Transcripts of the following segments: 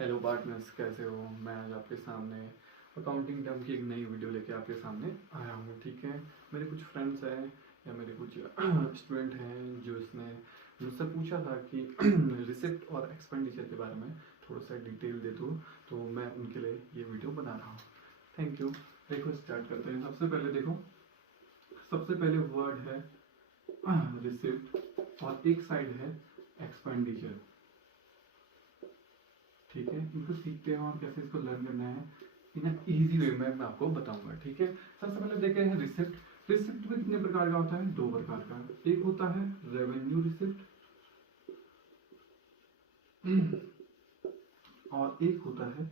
Hello partners, कैसे हो? मैं आज आपके सामने अकाउंटिंग टर्म की एक नई वीडियो लेके आपके सामने आया हूँ। ठीक है, मेरे कुछ फ्रेंड्स हैं या मेरे कुछ स्टूडेंट हैं जो इसने मुझसे पूछा था कि रिसिप्ट और एक्सपेंडिचर के बारे में थोड़ा सा डिटेल दे दो, तो मैं उनके लिए ये वीडियो बना रहा हूँ। Thank you. देखो, स्टार्ट करते हैं। सबसे पहले देखो, सबसे पहले वर्ड है रिसिप्ट और एक साइड है एक्सपेंडिचर। ठीक है, इनको सीखते हैं और कैसे इसको लर्न करना है इन इजी वे में मैं आपको बताऊंगा। ठीक है, सबसे पहले देखते हैं रिसिप्ट। रिसिप्ट में कितने प्रकार का होता है? दो प्रकार का। एक होता है रेवेन्यू रिसिप्ट और एक होता है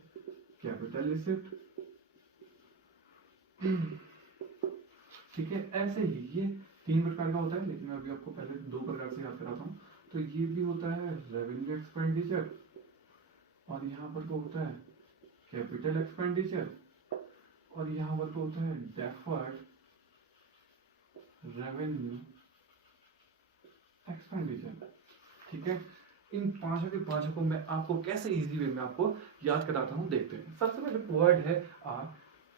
कैपिटल रिसिप्ट। ठीक है, ऐसे ही ये तीन प्रकार का होता है, लेकिन मैं अभी आपको पहले दो प्रकार से याद कराता हूँ। तो ये भी होता है रेवेन्यू एक्सपेंडिचर और यहाँ पर तो होता है कैपिटल एक्सपेंडिचर और यहाँ पर तो होता है डेफर्ड रेवेन्यू एक्सपेंडिचर। ठीक है, इन पांचों के पांचों को मैं आपको कैसे इजी वे में आपको याद कराता हूँ, देखते हैं। सबसे पहले वर्ड है आर।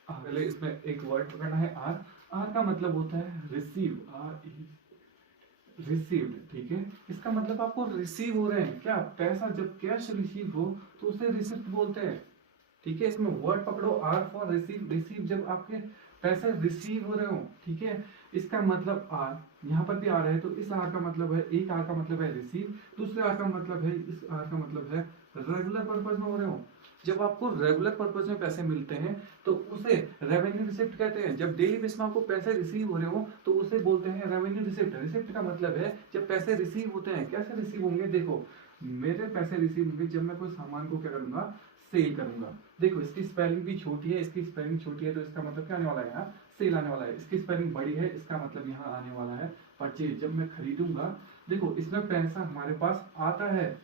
पहले इसमें एक वर्ड पकड़ना है आर। आर का मतलब होता है रिसीव। Are is received. ठीक है, इसका मतलब आपको रिसीव हो रहे हैं क्या पैसा, जब कैश रिसीव हो तो उसे रिसिप्ट बोलते हैं। ठीक है, इसमें वर्ड पकड़ो आर फॉर रिसीव। रिसीव जब आपके पैसे रिसीव हो रहे हो। ठीक है, इसका मतलब आर, यहाँ पर भी आ रहा है तो इस आर का मतलब है, एक आर का मतलब है रिसीव, दूसरे आर का मतलब है, इस आर का मतलब है रेगुलर पर्पज में हो रहे हो। जब आपको रेगुलर पर्पज में पैसे मिलते हैं तो उसे रेवेन्यू रिसिप्ट कहते हैं। जब डेली बेस में आपको पैसे रिसीव हो रहे हो तो उसे बोलते हैं रेवेन्यू रिसिप्ट। रिसिप्ट का मतलब है जब पैसे रिसीव होते हैं। कैसे रिसीव होंगे? देखो, मेरे पैसे रिसीव होंगे जब मैं कोई सामान को क्या करूंगा, सेल करूंगा। देखो, इसकी स्पेलिंग भी छोटी है, इसकी स्पेलिंग छोटी है, तो इसका मतलब क्या आने वाला है? यहाँ सेल आने वाला है। इसकी स्पेलिंग बड़ी है, इसका मतलब यहाँ आने वाला है परचेज। जब मैं खरीदूंगा, देखो इसमें पैसा हमारे पास आता है,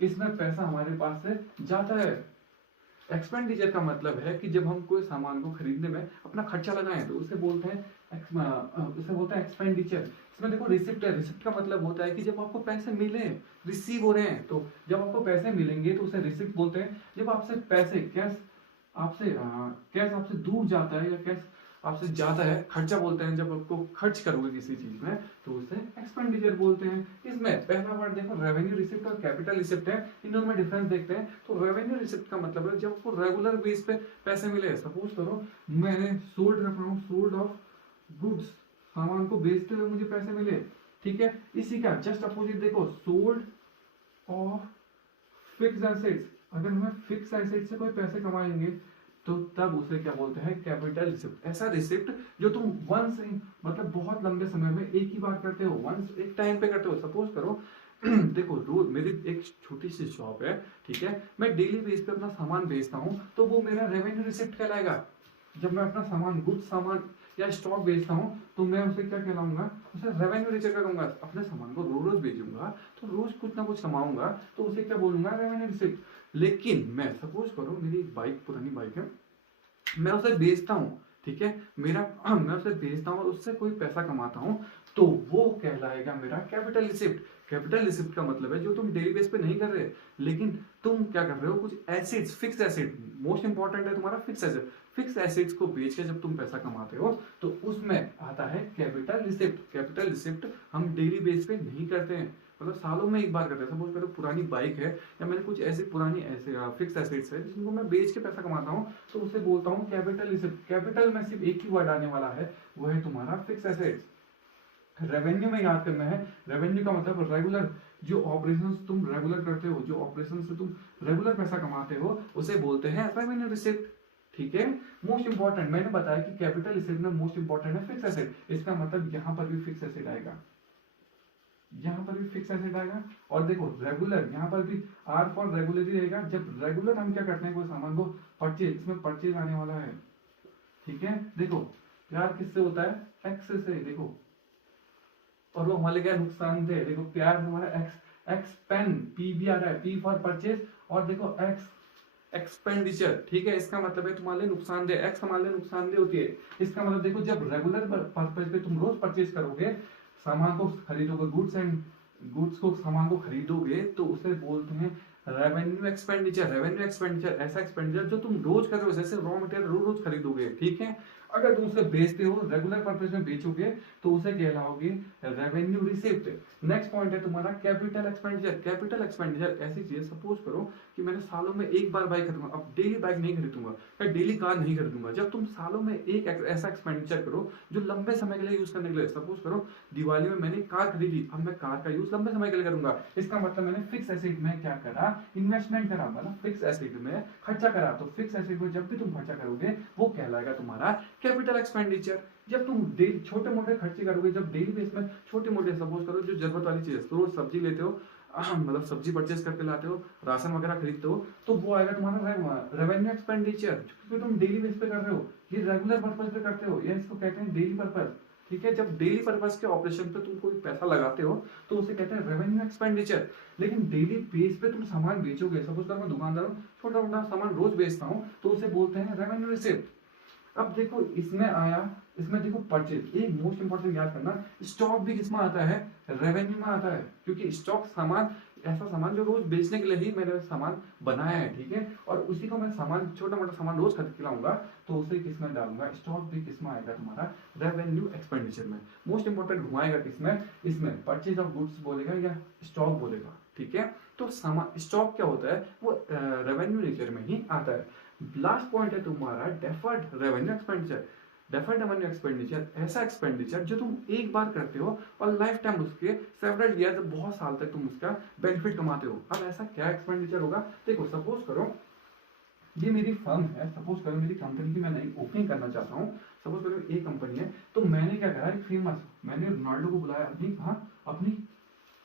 इसमें पैसा हमारे पास से जाता है। एक्सपेंडिचर का मतलब है कि जब हम कोई सामान को खरीदने में अपना खर्चा लगाएं तो उसे बोलते हैं एक्सपेंडिचर। इसमें देखो रिसिप्ट है। रिसिप्ट का मतलब होता है कि जब आपको पैसे मिले, रिसीव हो रहे हैं, तो जब आपको पैसे मिलेंगे तो उसे रिसिप्ट बोलते हैं। जब आपसे पैसे कैश आपसे दूर जाता है या कैश आपसे ज्यादा है, खर्चा बोलते हैं। जब आपको खर्च करोगे किसी चीज में तो उसे एक्सपेंडिचर बोलते हैं। इसमें पहला वर्ड देखो रेवेन्यू रिसिप्ट और कैपिटल रिसिप्ट है, इन दोनों में डिफरेंस देखते हैं। तो रेवेन्यू रिसिप्ट का मतलब है जब आपको रेगुलर बेस पे पैसे मिले। सपोज करो मैंने सोल्ड रख रहा हूँ, सोल्ड ऑफ गुड्स, सामान को बेचते हुए मुझे पैसे मिले। ठीक है, इसी का जस्ट अपोजिट देखो, सोल्ड ऑफ फिक्स्ड एसेट्स। अगर हमें फिक्स एसेट से कोई पैसे कमाएंगे तो तब उसे क्या बोलते हैं? Capital receipt. ऐसा रिसिप्ट जो तुम वंस मतलब बहुत लंबे समय में एक ही बार करते हो, वंस एक टाइम पे करते हो। सपोज करो देखो, रोज मेरी एक छोटी सी शॉप है। ठीक है, मैं डेली बेस पे अपना सामान बेचता हूँ तो वो मेरा रेवेन्यू रिसिप्ट कहलाएगा। जब मैं अपना सामान, गुड सामान या स्टॉक बेचता हूँ तो मैं उसे क्या कहलाऊंगा? उसे रेवेन्यू रिसिप्ट कहूंगा। अपने सामान को रोज रोज बेचूंगा तो रोज कुछ ना कुछ कमाऊंगा तो उसे क्या बोलूंगा? Revenue receipt. लेकिन मैं सपोज करो मेरी एक बाइक, पुरानी बाइक है, मैं उसे बेचता हूँ। ठीक है, मैं उसे बेचता हूँ और उससे कोई पैसा कमाता हूँ तो वो कहलाएगा मेरा कैपिटल रिसिप्ट। कैपिटल रिसिप्ट का मतलब है जो तुम डेली बेस पे नहीं कर रहे, लेकिन तुम क्या कर रहे हो? कुछ assets, fix asset, most important है तुम्हारा फिक्स एसेट। फिक्स एसेट्स को बेच के जब तुम पैसा कमाते हो तो उसमें आता है कैपिटल रिसिप्ट। कैपिटल रिसिप्ट हम डेली बेस पे नहीं करते हैं, मतलब सालों में एक बार करते हैं। सपोज करो पुरानी बाइक है या मैंने कुछ ऐसी पुरानी ऐसे फिक्स एसेट्स है जिनको मैं बेच के पैसा कमाता हूँ तो उसे बोलता हूँ कैपिटल रिसिप्ट। कैपिटल में सिर्फ एक ही वर्ड आने वाला है, वो है तुम्हारा फिक्स एसेट्स। रेवेन्यू में याद करना है, रेवेन्यू का मतलब रेगुलर जो ऑपरेशंस तुम रेगुलर करते हो, जो ऑपरेशन से तुम रेगुलर पैसा कमाते हो उसे बोलते हैं रेवेन्यू रिसिप्ट। ठीक है, मोस्ट इंपॉर्टेंट मैंने बताया कि कैपिटल रिसिप्ट में मोस्ट इंपॉर्टेंट है फिक्स एसेट। इसका मतलब यहां पर भी फिक्स एसेट आएगा, यहाँ पर भी फिक्स एसेट आएगा। और देखो रेगुलर, यहाँ पर भी आर फॉर रेगुलर ही रहेगा। जब रेगुलर हम क्या करते हैं कोई सामान को परचेज, इसमें परचेज आने वाला है। ठीक है, देखो प्यार किससे होता है? एक्स से। देखो, और वो हमारे क्या नुकसानदेह। देखो प्यार हमारा एक्स, एक्स पेन, पी भी आ रहा है, पी फॉर परचेज। और देखो एक्स एक्सपेंडिचर। ठीक है, इसका मतलब है तुम्हारे लिए नुकसानदेह। एक्स हमारे लिए नुकसानदेह होती है। इसका मतलब देखो जब रेगुलर पर्पज पे तुम रोज परचेज करोगे, सामान को खरीदोगे, गुड्स को सामान को खरीदोगे तो उसे बोलते हैं रेवेन्यू एक्सपेंडिचर ऐसा एक्सपेंडिचर जो तुम रोज कर रहे हो, जैसे रॉ मटेरियल रोज रोज खरीदोगे, ठीक है, अगर तुम उसे बेचते हो, रेगुलर पर्पज में बेचोगे, तो उसे कहलाओगे रेवेन्यू रिसिप्ट। नेक्स्ट पॉइंट है तुम्हारा कैपिटल एक्सपेंडिचर। कैपिटल एक्सपेंडिचर ऐसी चीज, सपोज करो कि मैंने सालों में एक बार बाइक खरीदूंगा, अब डेली बाइक नहीं खरीदूंगा या डेली कार नहीं खरीदूंगा। जब तुम सालों में एक ऐसा एक्सपेंडिचर करो जो लंबे समय के लिए यूज करने के लिए, सपोज करो दिवाली में मैंने कार खरीदी, अब मैं कार का यूज लंबे समय के लिए करूंगा, इसका मतलब मैंने फिक्स एसेट में क्या करा, इन्वेस्टमेंट करा, मतलब फिक्स एसेट में खर्चा करा। तो फिक्स एसेट में जब भी तुम खर्चा करोगे वो कहलाएगा तुम्हारा कैपिटल एक्सपेंडिचर। जब तुम छोटे मोटे खर्चे करोगे, जब डेली बेस में छोटे मोटे, सपोज करो जो जरूरत वाली चीज, तो रोज सब्जी लेते हो, मतलब सब्जी परचेस करके लाते हो, राशन वगैरह खरीदते हो, तो वो आएगा तुम्हारा रेवेन्यू एक्सपेंडिचर, क्योंकि तुम डेली बेस पे कर रहे हो, ये रेगुलर पर्पज पे करते हो, या इसको कहते हैं डेली पर्पज, ठीक है। जब डेली पर्पज के ऑपरेशन पे तुम कोई पैसा लगाते हो तो उसे कहते हैं रेवेन्यू एक्सपेंडिचर। लेकिन डेली बेस पे तुम सामान बेचोगे, सपोज करो मैं दुकानदार हूँ, छोटा मोटा सामान रोज बेचता हूँ, तो उसे बोलते हैं रेवेन्यू रिसिप्ट। अब देखो इसमें आया, इसमें देखो परचेज, एक मोस्ट इंपोर्टेंट याद करना, स्टॉक भी किसमें आता है, रेवेन्यू में आता है, क्योंकि स्टॉक सामान, ऐसा सामान जो रोज बेचने के लिए ही मैंने सामान बनाया है, ठीक है, और उसी को मैं सामान, छोटा मोटा सामान रोज खरीद के लाऊंगा, तो उसे किसमें डालूंगा, स्टॉक भी किसमें आएगा तुम्हारा रेवेन्यू एक्सपेंडिचर में। मोस्ट इंपोर्टेंट घुमाएगा किसमें, इसमें परचेज ऑफ गुड्स बोलेगा या स्टॉक बोलेगा, ठीक है। तो सामान, स्टॉक क्या होता है, वो रेवेन्यू नेचर में ही आता है। लास्ट पॉइंट है तुम्हारा deferred revenue expenditure. Deferred revenue expenditure ऐसा एक्सपेंडिचर जो तुम एक बार करते हो और लाइफ टाइम उसके सेवरल ईयर, बहुत साल तक तुम उसका बेनिफिट कमाते हो। अब ऐसा क्या एक्सपेंडिचर होगा, देखो सपोज करो ये मेरी फर्म है, सपोज करो मेरी कंपनी की मैं नई ओपनिंग करना चाहता हूँ, सपोज करो एक कंपनी है, तो मैंने क्या करा, एक फेमस, मैंने रोनाल्डो को बुलाया अपनी, हाँ अपनी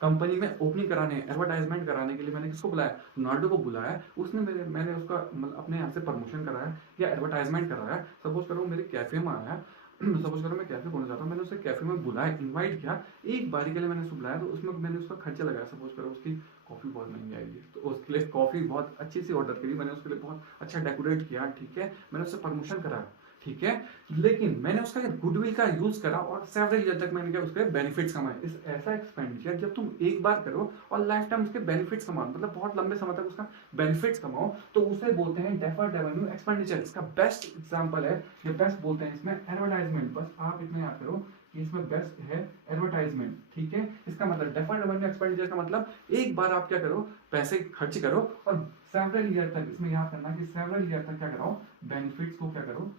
कंपनी में ओपनिंग कराने, एडवर्टाइजमेंट कराने के लिए मैंने किसको बुलाया, रोनाल्डो को बुलाया, उसने मैंने उसका मतलब अपने यहाँ से प्रमोशन कराया या एडवर्टाइजमेंट कराया। सपोज करो मेरे कैफे में आया, सपोज करो मैं कैफे खोलना चाहता हूँ, मैंने उसे कैफे में बुलाया, इनवाइट किया, एक बारी के लिए मैंने उसको बुलाया, तो उसमें मैंने उसका खर्चा लगाया। सपोज करो उसकी कॉफी बहुत महंगी आएगी, तो उसके लिए कॉफी बहुत अच्छी सी ऑर्डर करी, मैंने उसके लिए बहुत अच्छा डेकोरेट किया, ठीक है, मैंने उससे प्रमोशन कराया, ठीक है, लेकिन मैंने उसका गुडविल का यूज करा और सेवरल ईयर तक मैंने क्या उसके बेनिफिट्स कमाए। इस ऐसा एक्सपेंडिचर जब तुम एक बार करो और लाइफ टाइम उसके बेनिफिट्स कमाओ, मतलब बहुत लंबे समय तक उसका बेनिफिट्स कमाओ, तो उसे बोलते हैं डेफर्ड रेवेन्यू एक्सपेंडिचर। इसका बेस्ट एग्जांपल है, ये बेस्ट बोलते हैं इसमें एडवर्टाइजमेंट। बस आप इतना याद करो कि इसमें बेस्ट है एडवर्टाइजमेंट, ठीक है। इसका मतलब डेफर्ड रेवेन्यू एक्सपेंडिचर का मतलब एक बार आप क्या करो, पैसे खर्च करो और सेवरल ईयर तक, इसमें याद करना कि सेवरल ईयर तक क्या कराओ, बेनिफिट्स को क्या करो,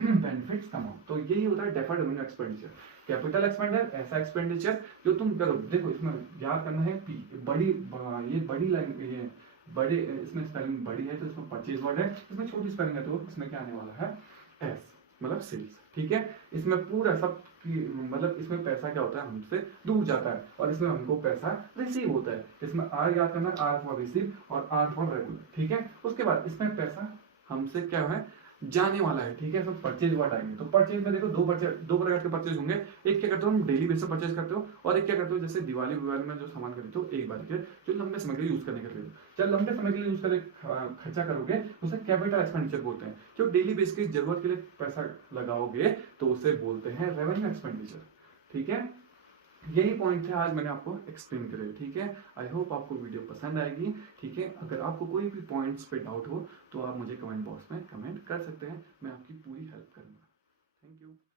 बेनिफिट्स कमाओ। तो यही होता है deferred revenue expenditure. Capital expenditure ऐसा एक्सपेंडिचर जो तुम करो, देखो इसमें याद करना है पी, ये बड़ी लाइन, ये बड़े, इसमें स्पेलिंग बड़ी है तो इसमें परचेज वर्ड है, इसमें छोटी स्पेलिंग है तो इसमें क्या आने वाला है, एस, मतलब सेल्स, ठीक है। इसमें पूरा सब मतलब इसमें पैसा क्या होता है, हमसे दूर जाता है और इसमें हमको पैसा रिसीव होता है। इसमें आर याद करना, आर फॉर रिसीव और आर फॉर रेगुलर, ठीक है। उसके बाद इसमें पैसा हमसे क्या है, जाने वाला है, ठीक है। सब परचेज वर्ड आएंगे, तो परचेज में देखो दो प्रकार के परचेज होंगे। एक क्या करते हो, हम डेली बेसिस पर परचेज करते हो, और एक क्या करते हो, जैसे दिवाली में जो सामान खरीदते हो एक बार के, जो लंबे समय के लिए यूज करने के लिए, जब लंबे समय के लिए यूज करके खर्चा करोगे उसे कैपिटल एक्सपेंडिचर बोलते हैं। जो डेली बेसिस की जरूरत के लिए पैसा लगाओगे तो उसे बोलते हैं रेवेन्यू एक्सपेंडिचर, ठीक है। यही पॉइंट थे आज मैंने आपको एक्सप्लेन करे, ठीक है। आई होप आपको वीडियो पसंद आएगी, ठीक है। अगर आपको कोई भी पॉइंट्स पे डाउट हो तो आप मुझे कमेंट बॉक्स में कमेंट कर सकते हैं, मैं आपकी पूरी हेल्प करूंगा। Thank you.